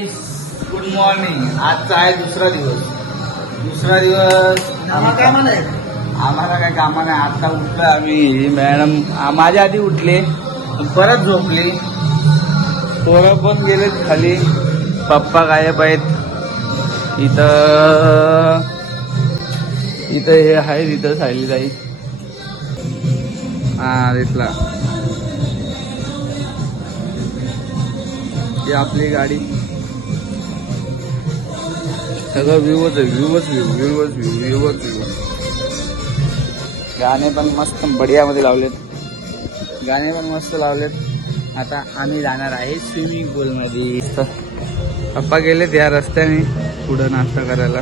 गाईस, good morning. आजचा आहे दुसरा दिवस. आम्हाला काय कामा नाही. आता उठलो आम्ही. मॅडम माझ्या आधी उठले, परत झोपली. पोरं पण गेलेत खाली. पप्पा गायब आहेत. इथं हे आहे, इथं सायली ताई. हा दिसला. ही आपली गाडी. सगळं व्ह्यूच आहे. व्ह्यूच. गाणे पण मस्त बढिया मध्ये लावलेत. आता आम्ही जाणार आहे स्विमिंग पूल मध्ये. पप्पा गेलेत या रस्त्याने पुढं नाश्ता करायला.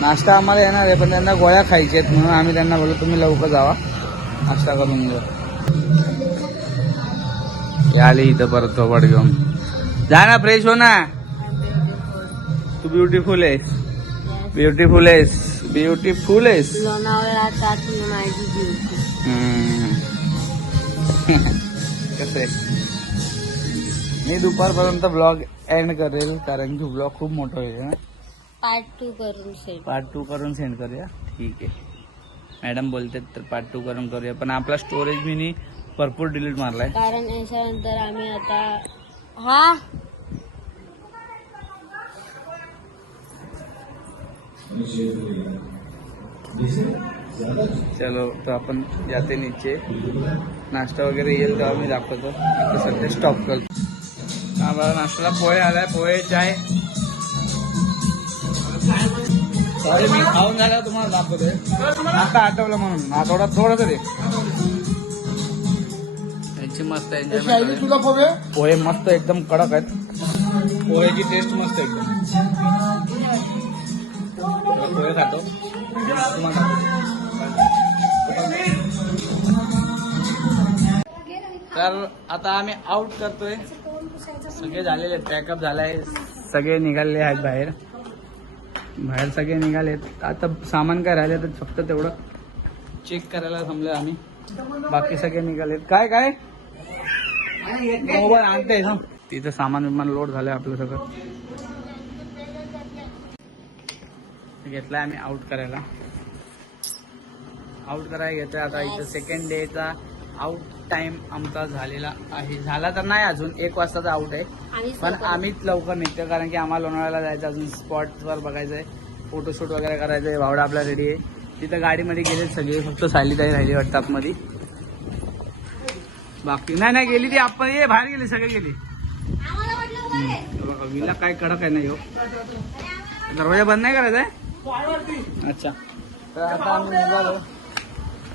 नाश्ता आम्हाला येणार आहे, पण त्यांना गोळ्या खायच्या आहेत म्हणून आम्ही त्यांना बोललो तुम्ही लवकर जावा, नाश्ता करून घ्या. आले इथं परत थोबाड घेऊन. जा ना, फ्रेश हो ना. तू ब्युटिफुल आहेस. कसं आहे, मी दुपारपर्यंत ब्लॉग एंड करेल कारण की ब्लॉग खूप मोठा होईल. पार्ट टू करून सेंड करूया. ठीक आहे, मॅडम बोलतात तर पार्ट 2 करून करूया. पण आपला स्टोरेज मी भरपूर डिलीट मारलाय. कारण याच्यानंतर आम्ही आता चलो तो आपण जाते नीचे. नाश्ता वगैरे येईल तेव्हा मी दाखवतो. आता सध्या स्टॉप करतो. आम्हाला नाश्त्याला पोहे आलाय. पोहे चाय. सॉरी, मी खाऊन झाल्यावर तुम्हाला दाखवतोय. आता आठवलं म्हणून आठवड्यात थोडंसं दे. यांची मस्त एन्जॉयमेंट. पोहे मस्त एकदम कडक आहेत. पोहेची टेस्ट मस्त एकदम. पोहे खातो. तर आता आम्ही आउट करतोय. सगळे झालेले, पॅकअप झालाय. सगळे निघालेले आहेत बाहेर सगळे निघालेत. आता सामान काय राहिले तर फक्त तेवढं चेक करायला थांबलोय आम्ही. बाकी सगळे निघालेत. काय मोबाईल आणताय ना तिथं. सामान विमान लोड झालंय आपलं सगळं. घेतलाय आम्ही आउट करायला घेतोय. आता इथं सेकंड डेचा आउट टाइम आमचा झालेला आहे. झाला तर नाही अजून, 1 वाजताचा आउट आहे. पण आम्हीच लवकर निघतो कारण की आम्हाला लोणावळ्याला जायचं. अजून स्पॉटवर बघायचंय, फोटोशूट वगैरे करायचंय. भावडा आपला रेडी आहे. तिथं गाडीमध्ये गेले सगळे, फक्त सायली ताई राहिली वाटतं आतमध्ये. बाकी नाही गेली ती. आपण बाहेर गेली, सगळे गेली. बघा विला काय कडक आहे ना. दरवाजा बंद नाही करायचा आहे. अच्छा, तर आता आम्ही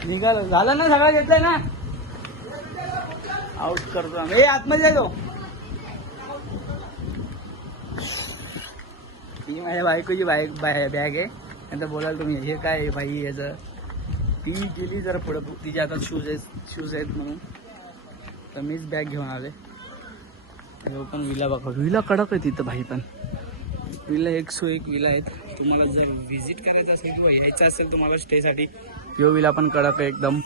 निघालो. झालं ना, सगळं घेतलंय ना. आउट करतो आम्ही. आतमध्ये जातो. ही माझ्या बायकोची बॅग आहे. नंतर बोलाल तुम्ही हे काय भाई याचं. ती गेली जरा पुढे, तिच्या आता शूज आहेत म्हणून, तर मीच बॅग घेऊन आले. पण विला बघा, विला कडक आहे तिथं भाई. पण विला 101 विला आहेत. तुम्हाला जर व्हिजिट करायचं असेल किंवा यायचं असेल तुम्हाला स्टेसाठी, यो विला पण कडक आहे एकदम.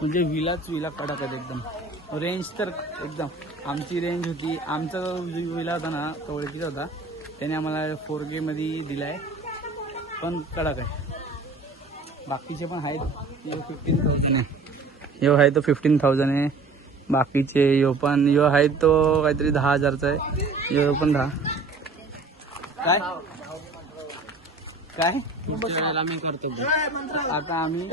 म्हणजे विला कडक आहेत एकदम. रेंज तर एकदम आमची रेंज होती. आमचा जो विला होता ना तो ओळखीचा होता. त्याने आम्हाला 4K मध्ये दिलाय, पण कडक आहे. बाकीचे पण आहेत. 15,000 आहे. यो आहे तो 15,000 आहे. बाकीचे यो आहे तो काहीतरी 10,000चा आहे. यो पण 10. काय मी करतो आता आम्ही.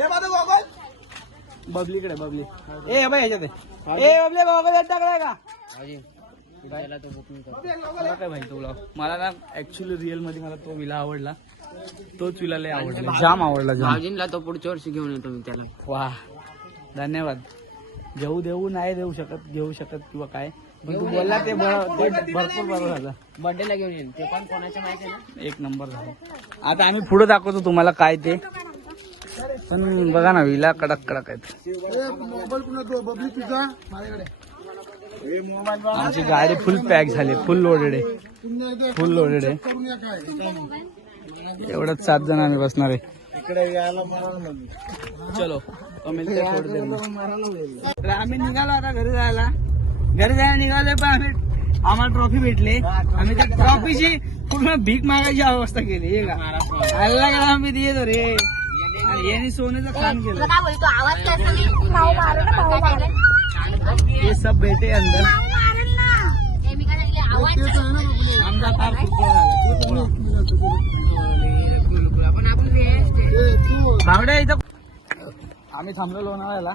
बबलीकडे बबली ह्याच्यात बबली गॉगल टाकलाय का. काय भाई तो मला ना ऍक्च्युली रिअल मध्ये मला तो विला आवडला. तोच विला लय आवडला, जाम आवडला. जाम तो पुढच्या वर्षी घेऊन येतो मी त्याला. वा, धन्यवाद. देऊ नाही देऊ शकत किंवा काय, पण तू बोलला ते भरपूर बरं झालं. बर्थडेला घेऊन येईल ते पण. कोणाच्या माहिती आहे ना, 1 नंबर झाला. आता आम्ही पुढे दाखवतो तुम्हाला काय ते. पण बघा ना, विला कडक आहेत. आमची गाडी फुल पॅक झाली, फुल लोडेड आहे. एवढंच 7 जण आम्ही बसणार आहे. चलो तर आम्ही निघालो आता घरी जायला निघालोय. पण आम्ही आम्हाला ट्रॉफी भेटले. आम्ही त्या ट्रॉफीची पूर्ण भीक मागायची अवस्था केली. हे का हल्ला करा आम्ही दिये तर रे. आणि यांनी सोन्याचं खान केलं. ये सब बैठे अंदर. आमचा फार बावड्या इथं आम्ही थांबलो लोणावळ्याला.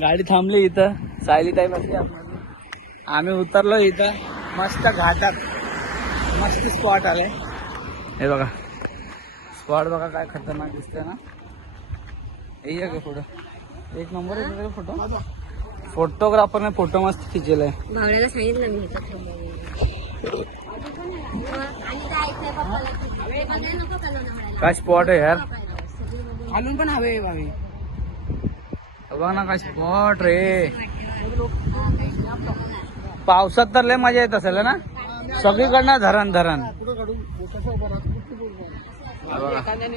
गाडी थांबली इथं. सायली टाईम असली आम्ही उतरलो इथं मस्त घाटात. मस्त स्पॉट आले. हे बघा स्पॉट बघा काय खतरनाक दिसतंय ना. हे का पुढं एक नंबर आहे फोटो. फोटोग्राफरने फोटो मस्त खिचेलाय. भावड्याला सांगितलं मी काय स्पॉट आहे यार. अजून पण हवे बघ ना काय स्पॉट रे. पावसात तर लय मजा येत असेल ना. सगळीकडनं धरण धरण.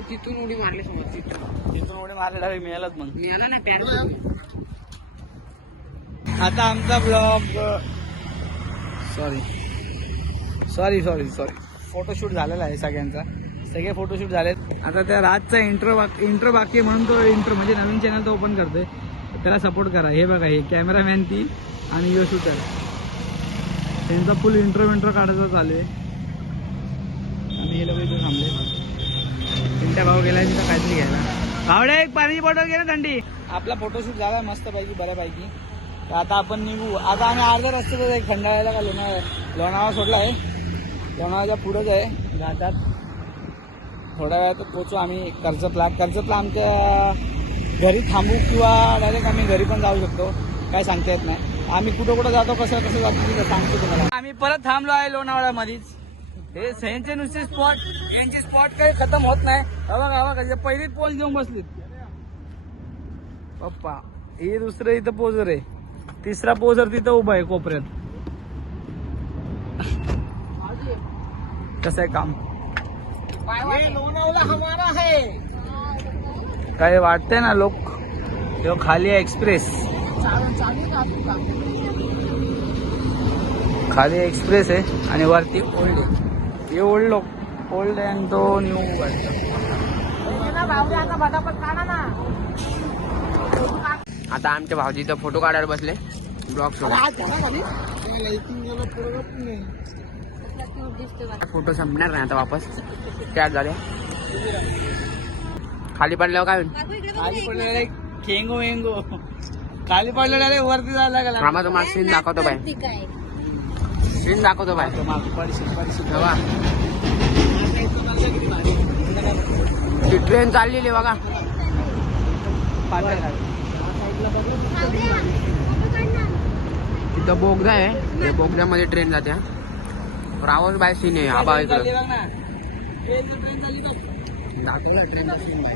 तिथून उडी मारली. तिथून उडी मारली मिळालच मग मिळाला ना. आता आमचा ब्लॉग सॉरी फोटोशूट झालेला आहे सगळ्यांचा. सगळे फोटोशूट झाले. आता त्या राजचा इंट्रो बाकी आहे म्हणून तो इंट्रो म्हणजे नवीन चॅनल तो ओपन करतोय. त्याला सपोर्ट करा. हे बघा हे कॅमेरामॅन ती आणि यो शूटर त्यांचा फुल इंट्रो काढायचा चालू आहे. आणि हे लोक इथे थांबले. तीनटा भाऊ गेला तिथं काहीतरी घ्यायला. भावड्या एक पाण्याची बॉटल घे ना थंडी. आपला फोटोशूट झाला मस्त पैकी बऱ्यापैकी. तर आता आपण निघू. आता आम्ही अर्ध्या रस्त्यातच आहे खंडाळ्याला का लोणावळा सोडला आहे. लोणावळ्याच्या पुढंच आहे घाटात. थोड्या वेळात पोचू आम्ही कर्जतला आमच्या घरी थांबू किंवा डायरेक्ट आम्ही घरी पण जाऊ शकतो. काय सांगता येत नाही. आम्ही कुठं जातो कसं जातो तिथं सांगतो तुम्हाला. आम्ही परत थांबलो आहे लोणावळ्यामध्येच. हे यांचे नुसते स्पॉट यांचे स्पॉट काही खतम होत नाही. बघा पहिलीच पोच घेऊन बसलीत पप्पा. हे दुसरं इथं पोझर आहे. तिसरा पोझर तिथं उभा आहे कोपऱ्यात. कसं आहे काम. काय वाटतंय ना लोक खाली आहे एक्सप्रेस. खाली एक्सप्रेस आहे आणि वरती ओल्ड आहे. हे ओल्ड आहे आणि तो न्यू आता आमच्या भाऊजी इथं फोटो काढायला बसले. ब्लॉग फोटो संपणार नाही आता. वापस स्टार्ट झाले. खाली पडल्यावर काय होईल. खाली पडलेला खेंगो वेंगो. खाली पडलेला वरती जायला लागला. मामा तुम्हाला सीन दाखवतो बाय. सीन दाखवतो बाय. ती ट्रेन चाललेली बघा. तिथं बोगदा आहे. त्या बोगद्यामध्ये ट्रेन जाते. रावस बाय सीन आहे. आबा इकडं दाखवला ट्रेनचा सीन बाय.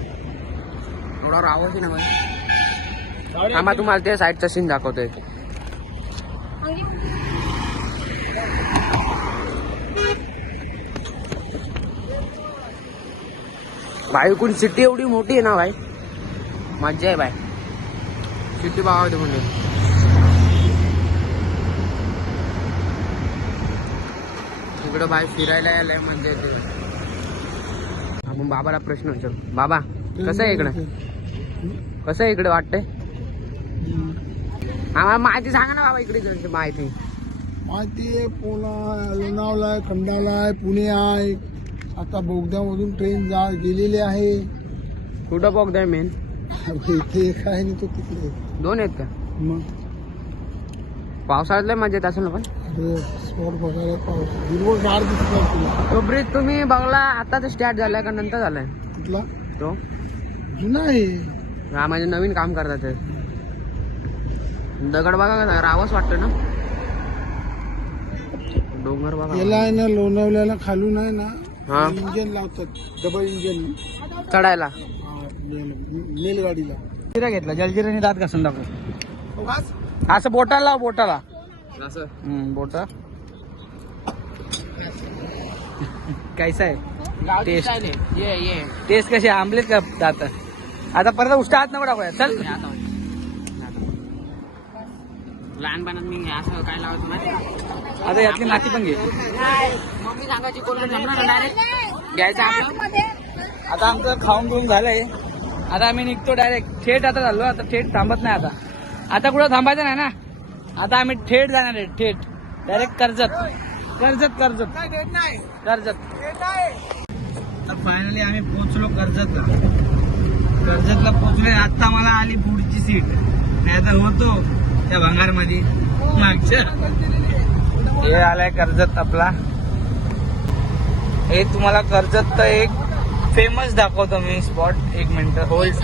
थोडा रावस आहे ना बाय. आम्हा तुम्हाला त्या साईडचा सीन दाखवतोय. भाई कोण सिटी एवढी मोठी आहे ना भाई. मज्जा आहे भाई. सिटी बघा होते म्हणजे. इकडं बाय फिरायला यायला मज्जा येते. आपण बाबाला प्रश्न विचारू. बाबा कसं आहे इकडं. कसं आहे इकडे वाटतंय. आम्हाला माहिती सांगा ना बाबा. इकडे माहिती आहे. लोणावळा आहे, खंडाळा आहे, पुणे आहे. आता बोगद्यामधून ट्रेन गेलेली आहे. कुठं बोगदा आहे मेन. इथे एक आहे आणि तो तिकडे. दोन आहेत का. मग पावसाळ्यात मजा येत असेल ना. पण स्पॉट बघायला पाऊस हिरवळ गार दिसत तुला. तो ब्रिज तुम्ही बघला आता तर स्टार्ट झालाय का नंतर झालाय. कुठला तो जुना आहे. हा म्हणजे नवीन काम करतात ते. दगड बघा का रावस वाटतं ना. डोंगर बघा. याला आहे ना लोणावळ्याला खालून आहे ना हा इंजन लावतात. डबल इंजन चढायला रेलगाडीला. जिरा घेतला. जलजिराने दात घासून दाखव. असं बोटाला लाव. बोटाला असं बोटा कैसा आहे टेस्ट कशी आंबलेत का दात. आता परत उष्टा हात नको टाकूया. चल लहानपणात मी असं काय लावायचं माहिती का? आता यातली माती पण घे. मम्मी सांगायची कोणतं जमणार डायरेक्ट घ्यायचं आपलं. आता आमचं खाऊन पिऊन झालंय. आता आम्ही निघतो डायरेक्ट. थेट आता झालो. आता थेट थांबत नाही. आता कुठं थांबायचं नाही ना. आता आम्ही थेट जाणार आहे. थेट डायरेक्ट कर्जत. कर्जत. तर फायनली आम्ही पोहोचलो कर्जतला पोहोचलोय. आता मला आली पुढची सीट. नाही आता होतो त्या भंगारमध्ये मागच्या. हे आलाय कर्जत आपला. हे तुम्हाला कर्जतचं एक फेमस दाखवतो मी स्पॉट. एक मिनिट होल्ड.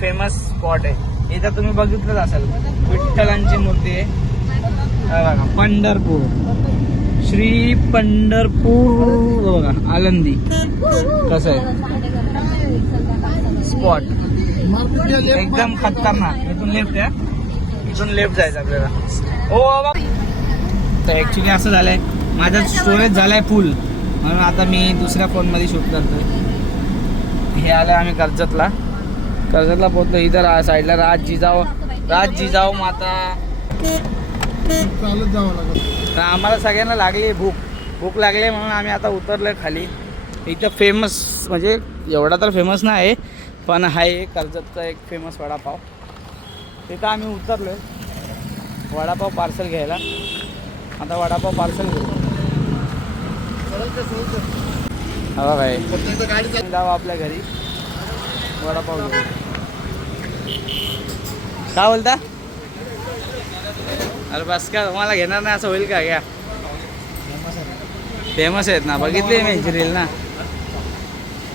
फेमस स्पॉट आहे. इथं तुम्ही बघितलंच असाल विठ्ठलांची मूर्ती आहे. बघा पंढरपूर. श्री पंढरपूर बघा आळंदी. कसं आहे स्पॉट एकदम खतरनाक. इथून लेफ्ट आहे. इथून लेफ्ट जायचं आपल्याला. हो बाबा. तर ऍक्च्युली असं झालंय माझा स्टोरेज झालाय फुल म्हणून आता मी दुसऱ्या फोन मध्ये शूट करतोय. हे आलं आम्ही कर्जतला पोहोचलो. इथं साईडला राज जिजाऊ माता. चालत जावं लागत. तर आम्हाला सगळ्यांना लागली भूक लागली म्हणून आम्ही आता उतरलोय खाली. इथं फेमस म्हणजे एवढा तर फेमस नाही पण आहे कर्जतचा एक फेमस वडापाव. तिथं आम्ही उतरलोय वडापाव पार्सल घ्यायला. आता वडापाव पार्सल घेऊ. हा काय जाऊ आपल्या घरी वडापाव घेऊ. काय बोलता? अरे बस का तुम्हाला घेणार नाही असं होईल का? घ्या. फेमस आहेत ना. बघितले मी रील ना.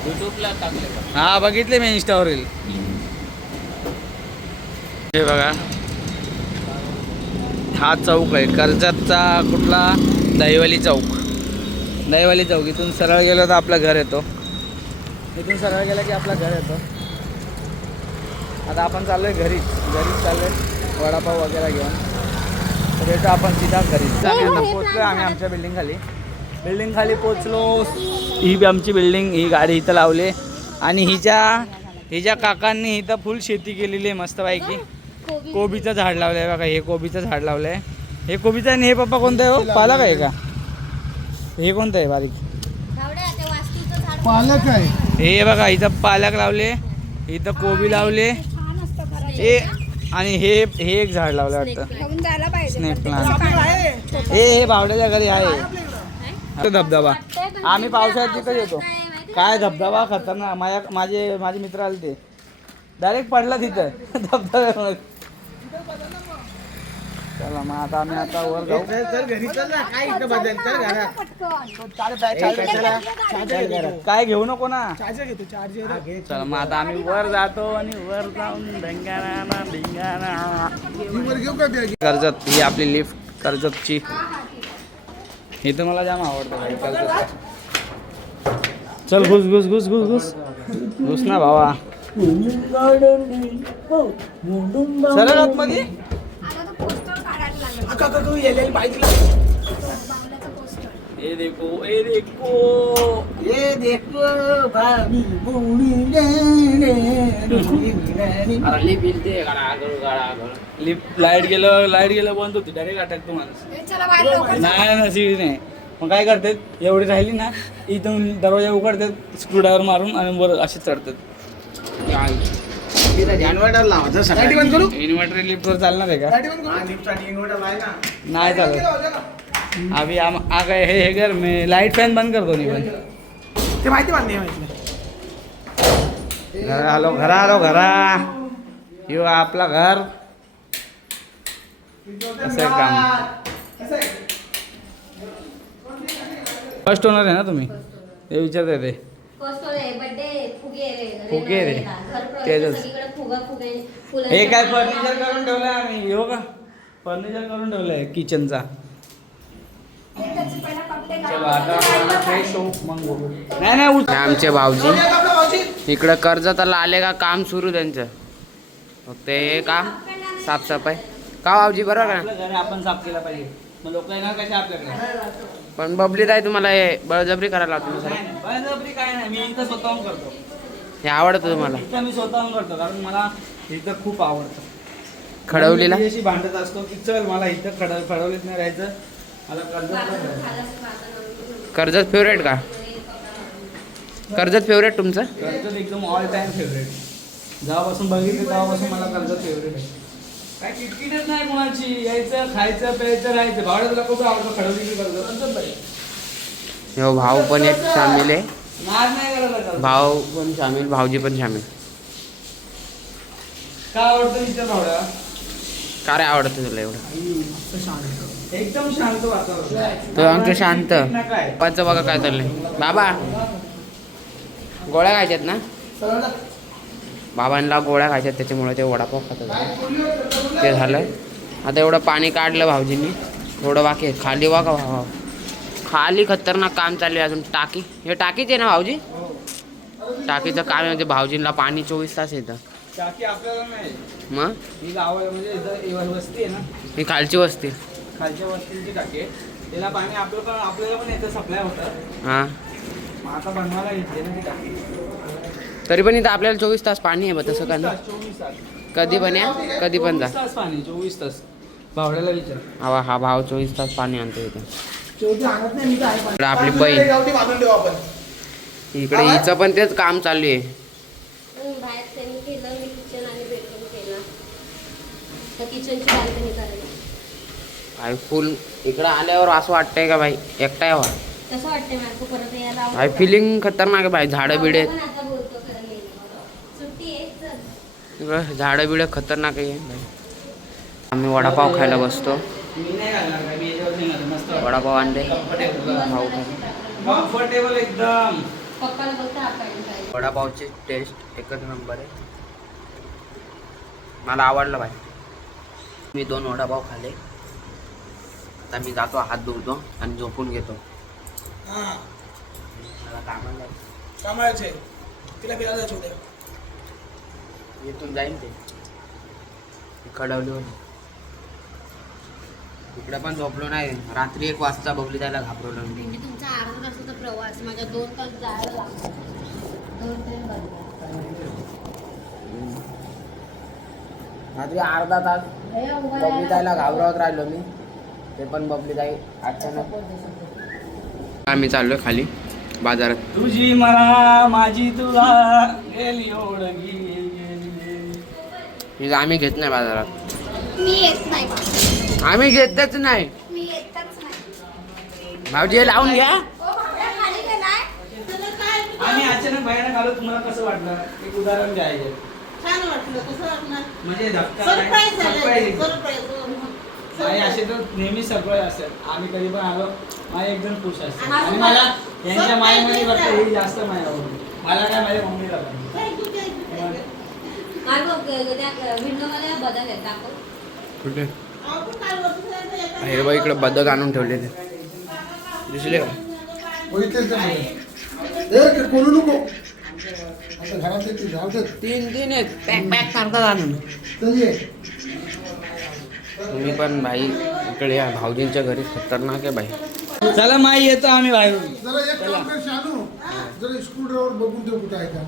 युट्यूबला टाकले. हा बघितले मी इंस्टावर रील. हे बघा हा चौक आहे कर्जतचा. कुठला? दहिवली चौक. इथून सरळ गेलो तर आपलं घर येतो. इथून सरळ गेलं की आपलं घर येतो. आता आपण चाललोय घरीच चाललोय वडापाव वगैरे घेऊन. तर येतो आपण सीधा घरीच. आता पोचलोय आम्ही आमच्या बिल्डिंग खाली पोचलो. ही आमची बिल्डिंग. ही गाडी इथं लावली आणि हिच्या काकांनी इथं फुल शेती केलेली आहे मस्तपैकी. कोबीचं झाड लावलंय बघा. हे कोबीचं झाड लावलंय. हे कोबीचं आणि हे पप्पा कोणतं आहे हो? पालक आहे का? हे कोणतं आहे बारीक? पालक आहे. हे बघा इथं पालक लावले. इथं कोबी लावले. हे आणि हे एक झाड लावलं वाटतं स्नेक प्लांट. हे बावड्याच्या घरी आहे धबधबा. आम्ही पावसाळ्यात तिथं येतो. काय धबधबा खतरनाक. माझे मित्र आले ते डायरेक्ट पडला तिथं धबधब्यामुळे. चला मग आता आम्ही वर जाऊ. काय घेऊ नको ना. चला मग आता आम्ही वर जातो आणि वर जाऊन कर्जत. ही आपली लिफ्ट कर्जतची. ही तर मला जाम आवडतं भाई कर्जत. चल घुस ना भावा. सरळ आतमध्ये. ये देखो भाभी लाईट गेलं बंद होती. डायरेक्ट अटॅक माणूस. नाही सीडी नाही. मग काय करतात एवढी राहिली ना इथून दरवाजा उघडतात स्क्रूड्रायव्हर मारून आणि वर असे चढतात. इन्व्हर्टर लिफ्टवर चालणार आहे का? नाही चालत. अभी आ गए हे घर में. लाईट फॅन बंद करतो नाही पण ते माहिती घरा. यो आपला घर. असं काम. फर्स्ट ओनर आहे ना तुम्ही? ते विचारते ते फुगे रे. हे काय फर्निचर करून ठेवलंय आम्ही. हो का फर्निचर करून ठेवलंय किचनचा. नाही आमचे भाऊजी इकडं कर्जतला आले का काम सुरू त्यांचं. फक्त हे काम साफसफाई का भाऊजी बरोबर का? आपण साफ केला पाहिजे. मग लोक येणार कसे आपल्याकडे. पण बबलीत आहे तुम्हाला हे बळजबरी करायला लावतो. बळजबरी काय नाही. मी इथं स्वतःहून करतो. हे आवडतं तुम्हाला? इथं मी स्वतःहून करतो कारण मला इथं खूप आवडतं. खडवलीला मी अशी भांडत असतो की चल मला इथं खडवलीत नाही राहायचं, मला कर्जत कर्जत फेवरेट का? कर्जत फेवरेट तुमचं? कर्जत एकदम ऑल टाइम फेवरेट. जेव्हापासून बघितलं तेव्हापासून मला कर्जत फेवरेट आहे. काय किटकिटच नाही कोणाची, यायचं खायचं प्यायचं राहायचं. भावड्या तुला खूप आवडतं खडवली की कर्जत? हो, भाऊ पण एक सामील आहे, नाद नाही करायला कर्जत. भाऊ पण सामील, भाऊजी पण सामील. का आवडतं इथं भावड्या? काय आवडतं तुला एवढं? एकदम शांत वातावरण. तो आमचं शांत. नाही काय पप्पाचं बघा काय चाललंय. बाबा गोळ्या खायच्यात ना? बाबांना गोळ्या खायच्यात त्याच्यामुळे ते वडापाव खात होते. ते झालं. आता एवढं पाणी काढलं भाऊजींनी, थोडं बाकी आहे. खाली बघा भाऊ, खाली खतरनाक काम चालू आहे अजून. टाकी, हे टाकीच आहे ना भाऊजी? टाकीचं काम आहे म्हणजे भाऊजींना पाणी 24 तास येतं. टाकी आपल्याला नाही. मग ही गाव म्हणजे इथं वस्ती आहे ना, ही खालची वस्ती. खालच्या वस्तीची टाकी आहे. त्याला पाणी आपल्याला पण येतं, सप्लाय होतं. हां, मग आता बनवायला घेतली ना ती टाकी. तरी पण इथं आपल्याला 24 तास पाणी आहे. बघ तसं का नाही? 24 तास. कधी पण या, कधी पण जा. 24 तास पाणी, 24 तास. भावड्याला विचार. हा भाव 24 तास पाणी आणतो इथे. इकडं आपली बाजूला बहीण, गावठी बांधून ठेवू आपण. इकडे हिचं पण तेच काम चालू आहे. बाहेर त्यांनी केलं, मी किचन आणि बेडरूम केला. तर किचनची बाल्कनी करायला. भाई फुल इकडं आल्यावर असं वाटतंय का भाई एकटा यावा. कसं वाटतंय मला, तू परत यायला आवडेल भाई का? फिलिंग खतरनाक आहे भाई. झाडं बिडे पण आता बोलतो खरं येईल. सुट्टी आहे, चल. इकडं झाडं बिडं खतरनाक आहे भाई. आम्ही वडापाव खायला बसतो. मी नाही घालणार काय, मी याच्यावर नाही घालणार. मस्त वडापाव आणले भाऊ. कम्फर्टेबल एकदम. पप्पाला बघता आपण काय. वडापावची टेस्ट एकच नंबर आहे. मला आवडलं भाई. मी 2 वडापाव खाले. आता मी जातो, हात धुतो आणि झोपून घेतो. हा, मला कामाला जायचं. कामाचे तिला फिरायला जायचं उद्या. इथून जाईन ते खडवली होती. इकडे पण झोपलो नाही. रात्री 1 वाजता बबली जायला घाबरवलं मी. म्हणजे तुमचा अर्धा तासाचा प्रवास, माझा 2 तास जायला लागतो. 2 ट्रेन बदला. रात्री अर्धा तास बबली जायला घाबरवत राहिलो मी. ते पण बबली जाई अचानक. आम्ही चाललोय खाली बाजारात. तुझी मला माझी तुला गेली ओळखी गेली. आम्ही घेत नाही बाजारात. मी येत नाही बा. आम्ही घेतच नाही. मी येतच नाही. भाऊजी हे लावून घ्या. खाली गेलाय. आणि अचानक बाहेर आलो, तुम्हाला कसं वाटलं? एक उदाहरण द्यायचे. छान वाटलं. कसं वाटणार? म्हणजे धक्का सरप्राईज झालं. सरप्राईज. सरप्राईज. आणि असे तर नेहमी सरप्राईज असेल. आम्ही कधी पण आलो, माझी एकदम खुश असते. आणि आणि मला सरप्राईज यांच्या मायेमध्ये आहे. वाटतं ही जास्त माया आवडली. मला काय माझ्या मम्मीला पण. त्या विंडोमध्ये बदल आहे, दाखव. कुठे? हे बघ इकडे बदक आणून ठेवले ते दिसले का? बघितलेच का सगळे? ए, ते बोलू नको. आता घरात येते, जाऊ दे. 3 आहेत. पॅक करतात आणून. चल ये. तुम्ही पण भाई इकडे या. भाऊजींच्या घरी खतरनाक आहे भाई. चला माई येतो आम्ही बाहेरून. जरा एक काम कर शानू, जरा स्क्रूड्रायव्हर बघून ठेव कुठं आहे का.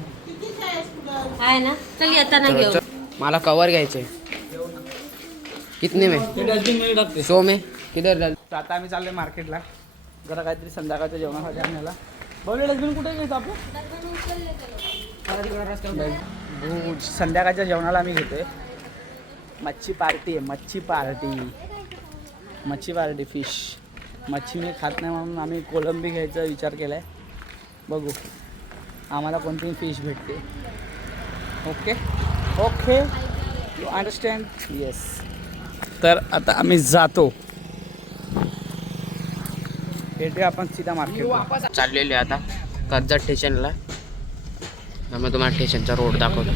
आहे ना, चल येताना घेऊ. मला कवर घ्यायचे. कितने में? ते डस्टबिन मध्ये टाकते. 100 में किधर डाल? तर आता आम्ही चाललोय मार्केटला, जरा काहीतरी संध्याकाळच्या जेवणासाठी आणायला. बोलले डस्टबिन कुठे घ्यायचं आपलं? संध्याकाळच्या जेवणाला आम्ही घेतोय मच्छी पार्टी आहे. मच्छी पार्टी फिश. मच्छी मी खात नाही म्हणून आम्ही कोलंबी घ्यायचा विचार केला आहे. बघू आम्हाला कोणती फिश भेटते. Okay okay, you understand? Yes. तर आता आम्ही जातो, भेटूया आपण सीधा मार्केट. चाललेले आता कर्जत स्टेशनला. मग तुम्हाला स्टेशनचा रोड दाखवतो.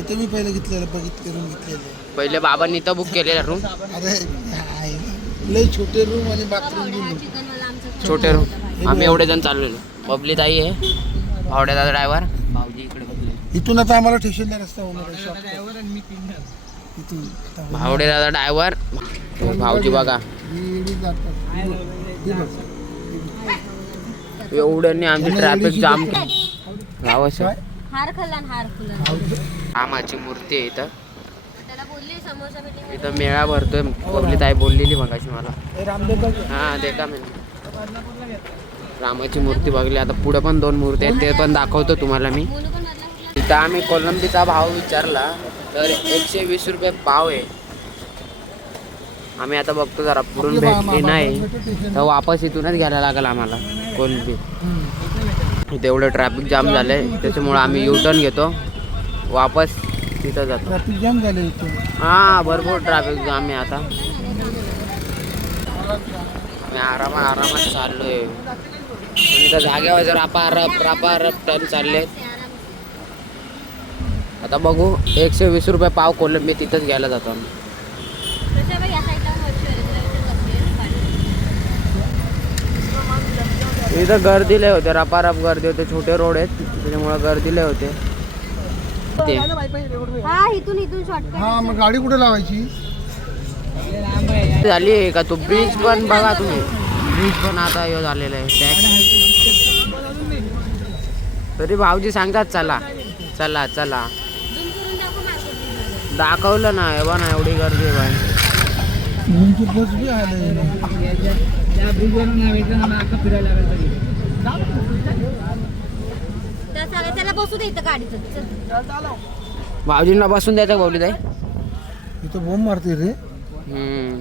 इथे मी पहिले घेतलेलं, करून घेतलेलं. पहिले बाबांनी इथं बुक केलेला रूम. अरे आहे. लय छोटे रूम आणि बाथरूम दिले. छोटे रूम. आम्ही एवढे जण चाललेलो. बबली ताई आहे, भावड्या दादा ड्रायव्हर, भाऊजी इकडे बसले. इथून आता आम्हाला स्टेशनला रस्ता होणार आहे. इथून भावडे दादा ड्रायव्हर, भाऊजी बघा एवढ्यांनी आमची ट्रॅफिक जाम गावाचं. हार खाल्ला, हार फुलं. रामाची मूर्ती आहे इथं. त्याला बोलली बोलली समोसा मीटिंग इथं मेळा भरतोय बबली ताई बोललेली मगाशी मला. हा देखा मी रामाची मूर्ती बघली. आता पुढे पण 2 मूर्ती आहेत ते पण दाखवतो तुम्हाला मी. मोनू पण वाटला कुठला इथं आम्ही कोलंबीचा भाव विचारला तर 120 रुपये पाव आहे. आम्ही आता बघतो जरा पुरून भेटली नाही तर वापस इथूनच घ्यायला लागेल आम्हाला कोलंबी. तेवढं ट्रॅफिक जाम झालंय त्याच्यामुळे आम्ही युटर्न घेतो वापस तिथं जातो. ट्रॅफिक जाम झाले इथे. हा भरपूर ट्रॅफिक जाम आहे आता. मी आरामात चाललोय. इथं जागेवर जर रप टर्न चालले. आता बघू 120 रुपये पाव कोलंबी तिथंच घ्यायला जातो आम्ही. प्रशा बाई या साईडला वरची आहे, तुला विचारत बसली. इथं गर्दी लय होते. रपारप गर्दी होते. छोटे रोड आहेत त्याच्यामुळे गर्दी लय होते. ते हा इथून शॉर्टकट. हा मग गाडी कुठे लावायची? झाली का तो ब्रिज पण बघा तुम्ही. ब्रिज पण आता हे झालेलं आहे तरी भाऊजी सांगतात चला चला चला. झूम करून दाखव मार्केट. दाखवलं ना हे बघ ना एवढी गर्दी आहे बाई. तुमची बस बी आले. त्याला बसू दे इथं गाडीचं. भाऊजींना बसून द्यायचं भाऊली ताई. इथं बोंब मारते रे. हम्म.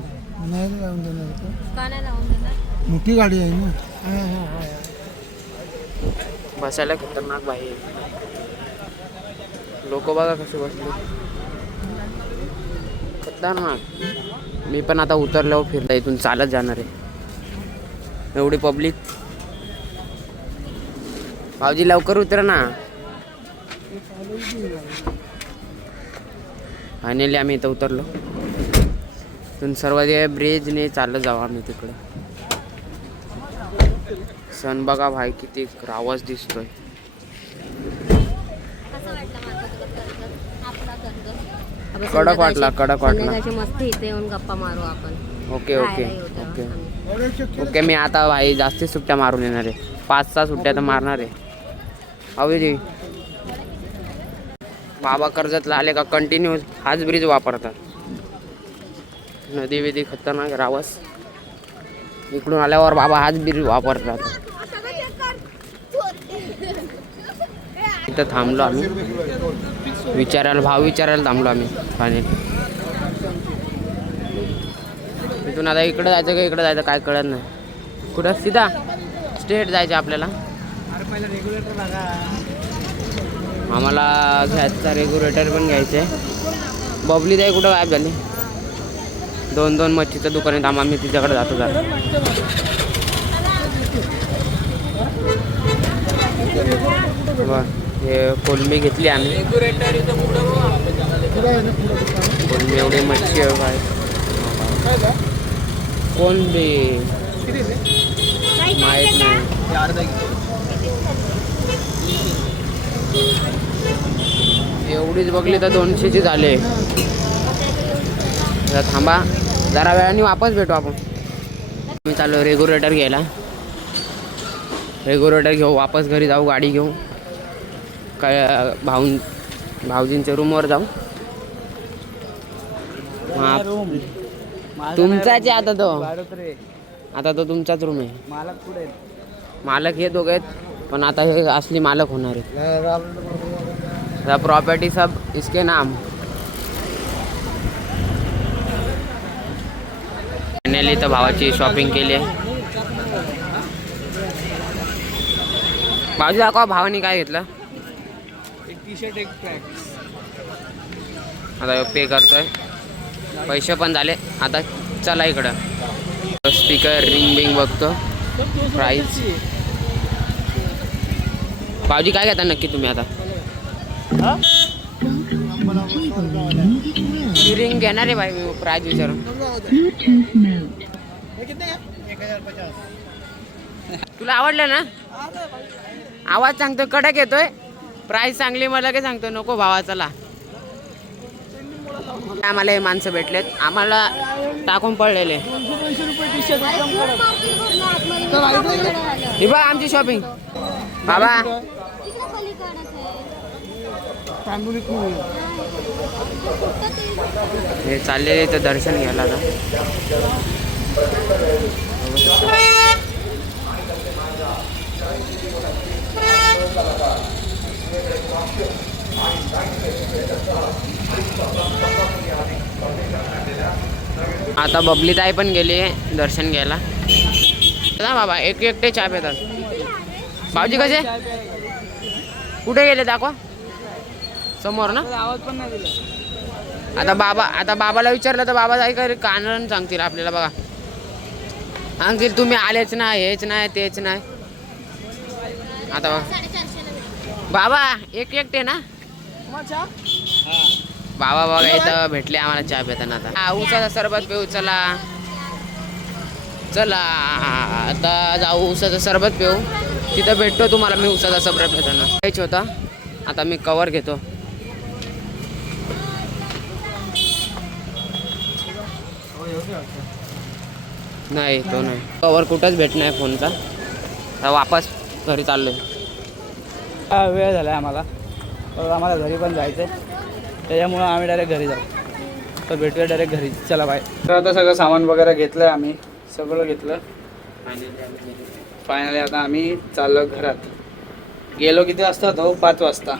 नाही लावून देणार इथं. का नाही लावून देणार? मोठी गाडी आहे ना. बसायला खतरनाक बाई. लोक बघा कसे बसले खतरनाक. मी पण आता उतरल्यावर फिरला इथून चालत जाणार आहे. एवढी पब्लिक. भाऊजी लवकर उतर ना. फायनली आम्ही इथं उतरलो. इथून सर्व जे ब्रिजने चालत जाऊ आम्ही तिकडं. सन बघा भाई किती रावस दिसतोय. कसं वाटलं मार्केट आपला करतो? कडक वाटला. संध्याकाळची मस्त इथे येऊन गप्पा मारू आपण. ओके ओके खायला येऊ तेव्हा आम्ही. ओके. मी आता भाई जास्ती सुट्ट्या मारून येणार आहे. 5-6 सुट्ट्या तर मारणार आहे. अवेजी बाबा कर्जतला आले का कंटिन्यू हाच ब्रिज वापरतात. नदी विधी खतरनाक रावस. इकडून आल्यावर बाबा हाच ब्रिज वापरतात. इथं थांबलो आम्ही भाव विचारायला थांबलो आम्ही फायनली. इथून आता इकडं जायचं का इकडं जायचं काय कळत नाही. कुठं सीधा स्ट्रेट जायचं आपल्याला. आम्हाला घ्यायचा रेग्युलेटर पण घ्यायचं आहे. बबली ताई कुठं गायब झाली. 2 मच्छीचं दुकान आहे. आम्ही तिच्याकडे जातो जरा. हे कोलंबी घेतली आम्ही. कोलंबी एवढी मच्छी आहे काय. कोलंबी माहीत नाही. एवढीच बघली तर 200ची झाले. थांबा जरा वेळाने वापस भेटू आपण. मी चाललो रेग्युलेटर घ्यायला. रेग्युलेटर घेऊ वापस घरी जाऊ. गाडी घेऊ काय भाऊजींच्या रूमवर जाऊ. तुमचाच आहे आता तो तुमचाच रूम आहे. मालक हे दोघे आहेत पण आता हे असली मालक होणार आहे. प्रॉपर्टी सब इसके नाम. फायनली तर भावाची शॉपिंग केली आहे. भाऊजी दाखवा भावानी काय घेतलं. टी-शर्ट एक ट्रॅक. आता पे करतोय. पैसे पण झाले. आता चला इकडं स्पीकर रिंग बिंग बघतो. प्राईस भाऊजी काय घेता नक्की तुम्ही आता. रिंग घेणार आहे भाई. मी प्राईस विचारून. तुला आवडलं ना. आवाज सांगतो कडक येतोय. प्राईस चांगली मला काय सांगतो नको भावा चला. आम्हाला हे माणसं भेटलेत. आम्हाला टाकून पडलेले. ही बा आमची शॉपिंग. बाबा तांदूळीत नाही. हे चाललेले तर दर्शन घ्यायला ना. आता बबली ताई पण गेली दर्शन घ्यायला ना. बाबा एक एकटे चहा पितात. भाऊजी कसे कुठे गेले दाखवा समोर ना. आवाज पण नाही दिला. आता बाबाला विचारलं तर बाबा काय करे कारण सांगतील आपल्याला. बघा सांगतील तुम्ही आलेच नाही, हेच नाही, तेच नाही. आता बघा बाबा एक एकटे ना. बाबा बघा इथं भेटले आम्हाला चहा पिताना. आता ऊसाचा सरबत पिऊ. चला चला आता जाऊ ऊसाचं सरबत पिऊ. तिथं भेटतो तुम्हाला मी ऊसाचा सरबत पिताना. काहीच होता. आता मी कवर घेतो. नाही तो नाही कवर कुठंच भेट नाही फोनचा. आता वापस घरी चाललोय. वेळ झाला आम्हाला. तर आम्हाला घरी पण जायचं आहे. त्याच्यामुळं आम्ही डायरेक्ट घरी जाऊ. तर भेटूया डायरेक्ट घरी. चला बाय. तर आता सगळं सामान वगैरे घेतलं आहे आम्ही. सगळं घेतलं. फायनली आता आम्ही चाललो घरात. गेलो किती वाजता तो 5 वाजता.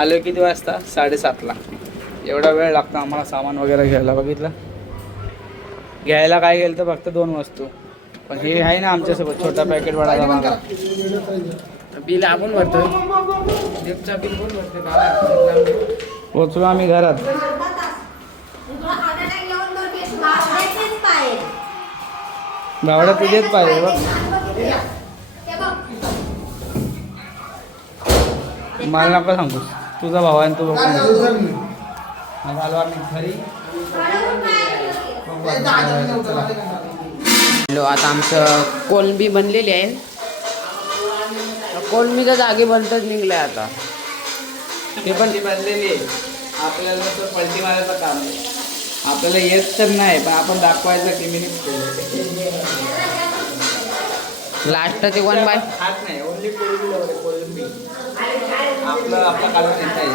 आलो किती वाजता 7:30ला. एवढा वेळ लागतो आम्हाला सामान वगैरे घ्यायला. बघितलं घ्यायला काय गेलं तर फक्त 2 वस्तू. पण हे आहे ना आमच्यासोबत छोटा पॅकेट वडाचा मागा. बिल आपण भरतोय. बिल कोण भरतोय? पोचलो आम्ही घरात. भावडा तुझेच पाहिजे बघ. मला नका सांगूस. तुझा भाऊ आहे तू बघ. आलो आम्ही घरी. आता आमचं कोलंबी बनलेली आहे. कोलंबीच्या जागी बनतच निघलंय आता. ते पण ती बनलेली आहे. आपल्याला तर पलटी मारायचं काम आहे. आपल्याला येत तर नाही पण आपण दाखवायचं की मी लास्टचे 1 बाय हात नाही. ओनली कोलंबी. आपला कालवण येत आहे.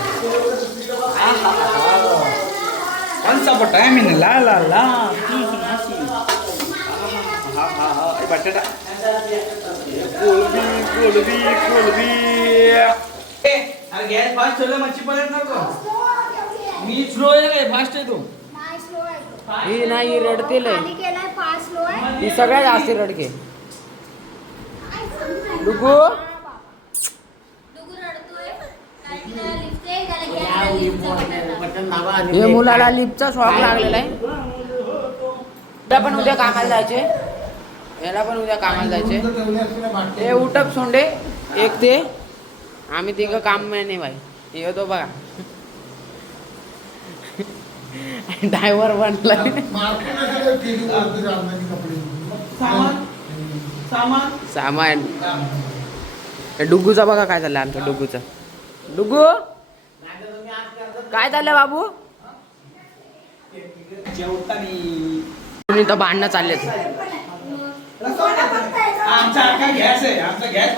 कोणचा बटा आहे मी ला ला ला. बटाटा कोलंबी. अरे गॅस फास्ट ठेवलं. मच्छी पलट नको. मी स्लो आहे काय फास्ट आहे तू. ही नाही रडतील. ही सगळ्यात जास्त रडके. डुगू हे मुलाला लिपचा शॉक लागलेला आहे. याला पण उद्या कामाला जायचे. याला पण उद्या कामाला जायचे. हे उठप सोंडे एक ते आम्ही तिघं काम नाही भाई. येतो बघा ड्रायव्हर बनला. सामान डुगूचा बघा काय झालं आमच्या डुगूचा. डुगू काय झालं बाबू. तर भांडणं चालले. आमचा गॅस आहे. आमचा गॅस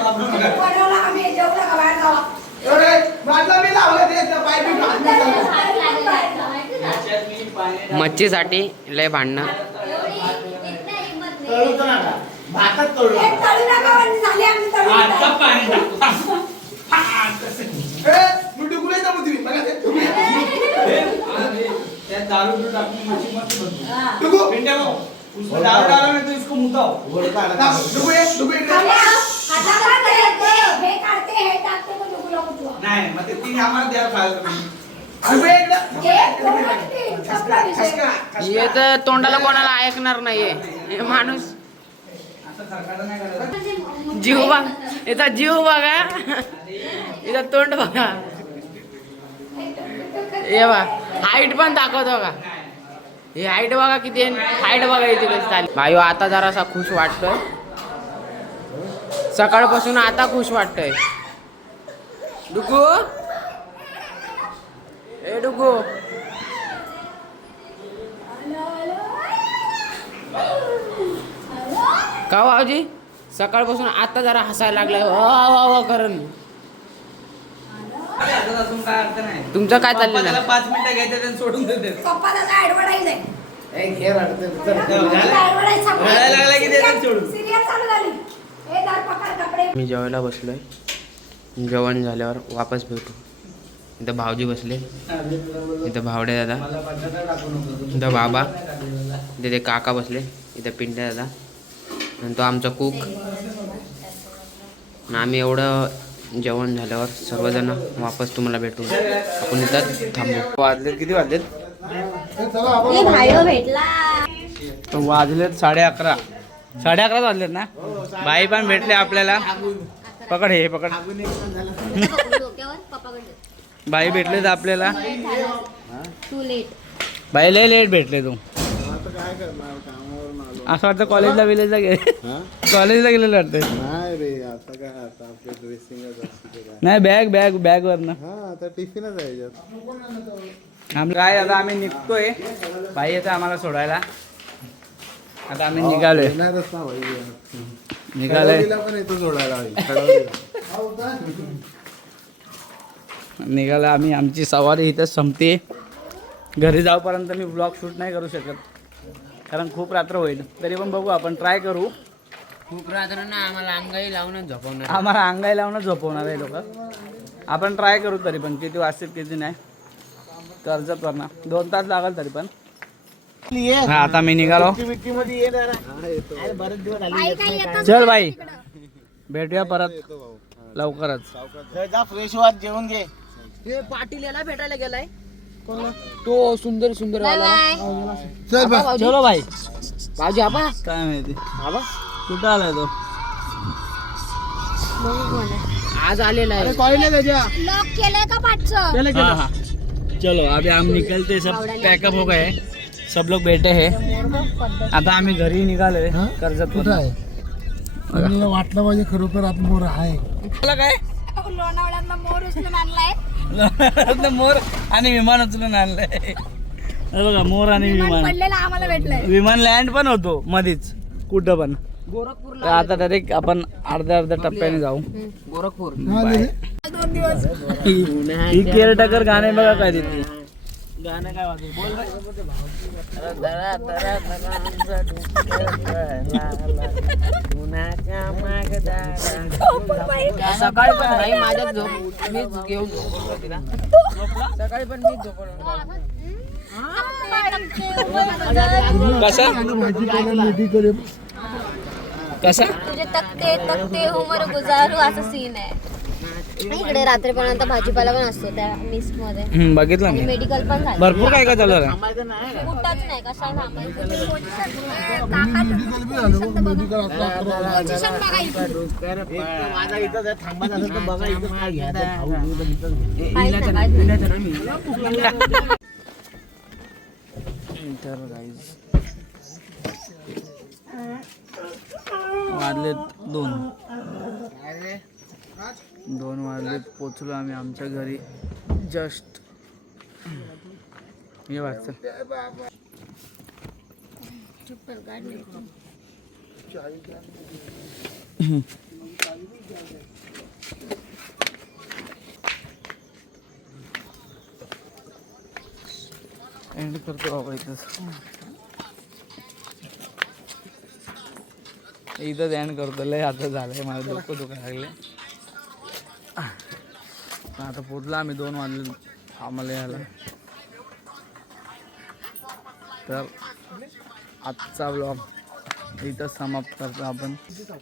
मच्छीसाठी लय भांडणं. नाही मग ते तिने आम्हाला द्या खायला. हे तर तोंडाला कोणाला ऐकणार नाहीये. हे माणूस जीव बघा. याचा जीव बघा. याचा तोंड बघा. हे बघा हाईट पण दाखवतो का. हे हाईट बघा किती. हाईट बघा याची कशी चालली. भाई आता जरासा खुश वाटतोय. सकाळपासून आता खुश वाटतोय. डुगू ए डुगू का भाऊजी सकाळपासून आता जरा हसायला लागलाय. वा वा वा करण असून काय अर्थ नाही. तुमचं काय चाललेलं त्याला आहे? 5 मिनिटं घ्यायचे आणि सोडून देते. रडायला लागला की देतात सोडून. मी जेवायला बसलोय. जेवण झाल्यावर वापस भेटू. इथं भाऊजी बसले, इथं भावडे दादा, मला बटाटा टाकू नको. इथं बाबा, इथे ते काका बसले, इथं पिंट्या दादा आणि तो आमचा कुक. आणि आम्ही एवढं जेवण झाल्यावर सर्वजण वापस तुम्हाला भेटू. आपण इथं थांबू. वाजलेत किती वाजलेत? भाई भेटला. वाजलेत 11:30. 11:30 वाजलेत ना. बाई पण भेटले आपल्याला. पकड हे पकड. डोक्यावर पप्पाकडे बाई भेटलेत आपल्याला. Too late. बाई लय लेट भेटले तू. असं वाटतं कॉलेजला विलेजला गेले. कॉलेजला गेलेलं वाटतं. नाही रे, आता काय, आता आपलं ड्रेसिंगच असते काय. नाही बॅग वरनं. हा, आता टिफिनच आहे याच्यात. आम्ही काय आता आम्ही निघतोय. बाई येतं आम्हाला सोडायला. आता आम्ही निघालोय. येणारच ना भाई. निघालोय खडवलीला पण येतो सोडायला भाई. खडवलीला. निघाला आम्ही. आमची सवारी इथं संपते. घरी जाऊपर्यंत मी ब्लॉग शूट नाही करू शकत, कारण खूप रात्र होईल. तरी पण बघू, आपण ट्राय करू. खूप रात्र ना आम्हाला अंगाई लावूनच झोपवणार. आम्हाला अंगाई लावूनच झोपवणार आहे लोक. आपण ट्राय करू तरी पण, किती वाजतील किती नाही. कर्जत वरना 2 तास लागल तरी पण. हा आता मी निघालो. चल बाई, भेटूया परत लवकरच. फ्रेश वाट जेवण घे. पाटील याला भेटायला गेलाय. तो सुंदर सुंदर चल बा. चलो बाई. भाऊजी आबा काय माहिती कुठं आलाय तो. आज आलेला आहे. लॉक केलंय का पाठचं? हाँ हाँ चलो अभी हम निकलते. सब पैकअप हो गए, सब लोग बैठे हैं. आता आम्ही घरी निघालोय कर्जत. कुठं आहे? आपल्याला वाटलं पाहिजे खरोखर आपण मोर आहे. काय लोणावळ्यातला मोर उचलून आणलाय. मोर आणि विमान उचलून आणलंय. हे बघा मोर आणि विमान. पडलेला आम्हाला भेटलंय. विमान लँड पण होतो मधीच कुठं पण. गोरखपूर तर आता डायरेक्ट आपण अर्ध्या टप्प्याने जाऊ. गोरखपूर. ही केअरटेकर गाणे बघा काय देते. गाणं काय वाजत बोल बाई. सकाळी पण नाही माझ्या झोप मीच घेऊन झोपलो तिला. सकाळी पण मीच झोपलो. कसा कसा तुझे तक्ते तक्ते उमर गुजारू असं सीन आहे. इकडे रात्रीपर्यंत भाजीपाला पण असतो त्या लिस्ट मध्ये. बघितलं आणि मी. मेडिकल पण झालं. भरपूर काय काय चालू आहे. कुठंच नाही, कशाला थांबायचं. वाजलेत 2 वाजलेत. पोचलो आम्ही आमच्या घरी जस्ट. हे वाजतं. एंड करतो बाबा इथंच. इथंच एंड करतो. लय आता झालंय मला डोकं दुखायला लागले. आता पोचला आम्ही 2 वाजले आम्हाला यायला. तर आजचा व्लॉग इथंच समाप्त करतो आपण.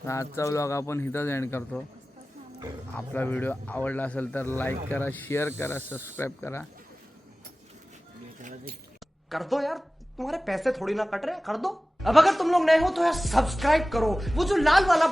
आजचा व्लॉग आपण इथंच एंड करतो. आपला व्हिडिओ आवडला असेल तर लाईक करा, शेअर करा, सबस्क्राईब करा. कर दो यार, तुम्हारे पैसे थोड़ी ना कट रहे, कर दो. अब अगर तुम लोग नए हो तो यार सब्सक्राइब करो, वो जो लाल वाला